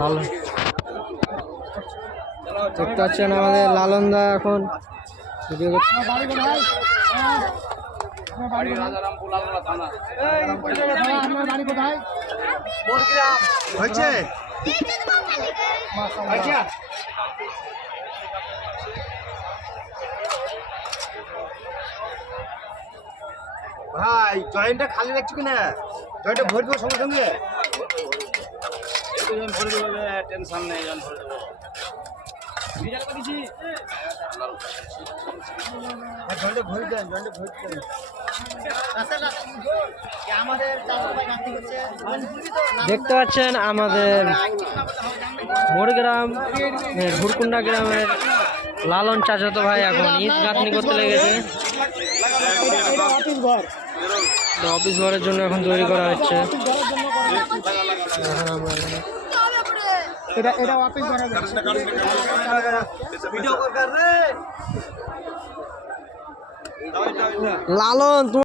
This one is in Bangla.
ভালো দেখতে পাচ্ছেন আমাদের লালনদা এখন ভিডিও করছে। ভাই জয়েন্টটা খালি রাখছো কিনা? জয়েন্টটা ভরে দেবো সঙ্গে সঙ্গে। টেনশন নেই, ভরে দেবো। জয়েন্টটা ভরে দেন, জয়েন্টটা ভরে দেন। দেখতে পাচ্ছেন আমাদের মোরগ্রাম ভুরকুন্ডা গ্রামের লালন চাচাতো ভাই এখন ঈদ গাঁথনি করতে লেগেছে। অফিস ঘরের জন্য এখন তৈরি করা হচ্ছে। লালন